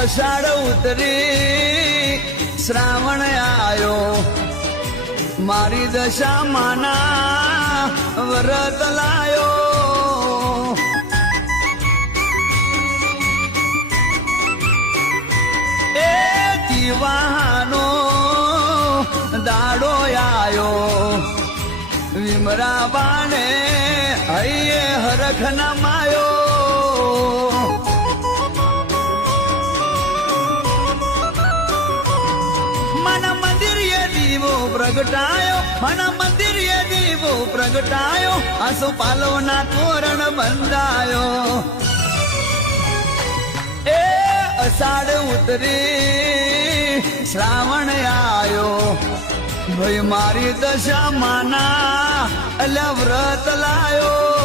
અષાઢ ઉતરી શ્રાવણ આયો મારી દશા માના વ્રત લાયો એ દીવાનો દાડો આયો વિમરા બાને હૈયે હરખ ના માયો મના મંદિરે દીવો પ્રગટાયો મના મંદિરે દીવો પ્રગટાયો આસો પાલવના તોરણ બંધાયો એ અષાઢ ઉતરી શ્રાવણ આયો ભાઈ મારી દશા માના અલ્યા વ્રત લાયો